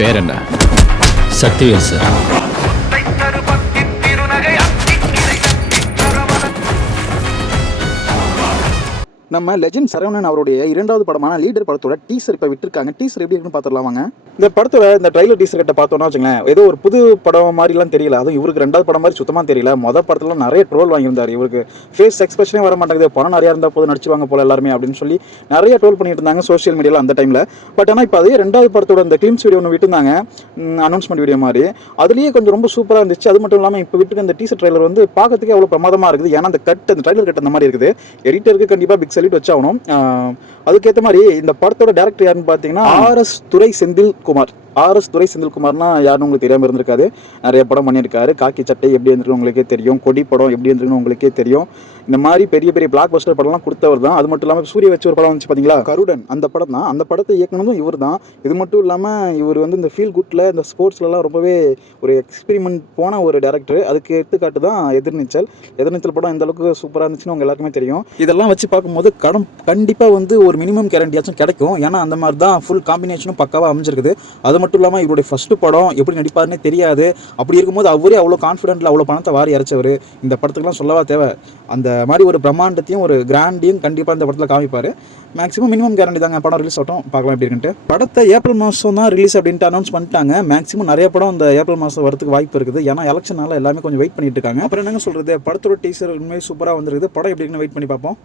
பேர் என்ன? சக்திவேல் சார். நம்ம லெஜெண்ட் சரவணன் அவருடைய இரண்டாவது படமான லீடர் படத்தோட டீசர் இப்போ விட்டுருக்காங்க. டீசர் எப்படி இருக்குன்னு பார்த்துடலாம் வாங்க. இந்த படத்தோட இந்த ட்ரைலர் டீசர் கிட்ட பார்த்தோம்னா வச்சுங்களேன், ஏதோ ஒரு புது படம் மாதிரிலாம் தெரியல. அதுவும் இவருக்கு ரெண்டாவது படம் மாதிரி சுத்தமாக தெரியல. மொதல் படத்துல நிறைய ட்ரோல் வாங்கியிருந்தார். இவருக்கு ஃபேஸ் எக்ஸ்பிரஷனே வர மாட்டேங்குது, பணம் நிறையா இருந்தால் போது நடிச்சுவாங்க போல எல்லாருமே அப்படின்னு சொல்லி நிறைய ட்ரோல் பண்ணிட்டு இருந்தாங்க சோஷியல் மீடியாவில் அந்த டைமில். பட் ஆனால் இப்போ அதே ரெண்டாவது படத்தோட இந்த கிளிம்ஸ் வீடியோ ஒன்று விட்டுருந்தாங்க, அனௌன்ஸ்மெண்ட் வீடியோ மாதிரி. அதுலேயே கொஞ்சம் ரொம்ப சூப்பராக இருந்துச்சு. அது மட்டும் இல்லாமல் இப்போ விட்டுருக்க இந்த டீசர் ட்ரைலர் வந்து பார்க்கறதுக்கே அவ்வளோ பிரமாதமாக இருக்குது. ஏன்னா அந்த ட்ரைலர் கட் அந்த மாதிரி இருக்குது. எடிட்டருக்கு கண்டிப்பாக பிக் சல்யூட் வச்சாகணும். அதுக்கேற்ற மாதிரி இந்த படத்தோட டைரக்டர் யாருன்னு பார்த்தீங்கன்னா ஆர்எஸ் துரை செந்தில்குமார். ஆர்எஸ் துரை செந்தில்குமார்னா யாருன்னு உங்களுக்கு தெரியாமல் இருந்திருக்காது. நிறைய படம் பண்ணியிருக்காரு. காக்கி சட்டை எப்படி இருந்திருக்குன்னு உங்களுக்கே தெரியும். கொடி படம் எப்படி இருந்திருக்குன்னு உங்களுக்கே தெரியும். இந்த மாதிரி பெரிய பெரிய பிளாக் பஸ்டர் படம்லாம் கொடுத்தவர் தான். அது மட்டும் இல்லாமல் சூரிய வச்சு ஒரு படம் வந்துச்சு பார்த்தீங்களா, கருடன், அந்த படம் தான். அந்த படத்தை இயக்குனதும் இவர் தான். இது மட்டும் இல்லாமல் இவர் வந்து இந்த ஃபீல் குட்ல இந்த ஸ்போர்ட்ஸ்லலாம் ரொம்பவே ஒரு எக்ஸ்பெரிமெண்ட் போன ஒரு டேரக்டர். அதுக்கு எடுத்துக்காட்டு தான் எதிர்நீச்சல் படம் எந்த அளவுக்கு சூப்பராக இருந்துச்சுன்னு உங்க எல்லாருக்குமே தெரியும். இதெல்லாம் வச்சு பார்க்கும்போது கண்டிப்பாக வந்து ஒரு மினிமம் கேரண்டியாச்சும் கிடைக்கும். ஏன்னா அந்த மாதிரி தான் ஃபுல் காம்பினேஷனும் பக்காவாக அமைஞ்சிருக்குது. அது மட்டும் இல்லாமல் இவருடைய ஃபர்ஸ்ட் படம் எப்படி நடிப்பாருன்னே தெரியாது. அப்படி இருக்கும்போது அவரே அவ்வளோ கான்ஃபிடென்ட்ல அவ்வளோ பணத்தை வாரி இறைச்சவர். இந்த படத்துக்குலாம் சொல்லவா தேவை. அந்த மாதிரி ஒரு பிரம்மாண்டத்தையும் ஒரு கிராண்டையும் கண்டிப்பாக இந்த படத்தில் காமிப்பார். மேக்ஸிமம் மினிமம் கேரண்டி தாங்க. படம் ரிலீஸ் ஆகட்டும், பார்க்கலாம் எப்படி இருக்குன்ட்டு. படத்தை ஏப்ரல் மாதம் தான் ரிலீஸ் அப்படின்ட்டு அனௌன்ஸ் பண்ணிட்டாங்க. மேக்ஸிமம் நிறைய படம் இந்த ஏப்ரல் மாதம் வரதுக்கு வாய்ப்பு இருக்குது. ஏன்னா எலெக்ஷனால எல்லாமே கொஞ்சம் வெயிட் பண்ணிட்டு இருக்காங்க. அப்புறம் என்னங்க சொல்கிறது, படத்தோட டீசர் உண்மையாக சூப்பராக வந்துருக்குது. படம் எப்படி இருக்குன்னு வெயிட் பண்ணி பார்ப்போம்.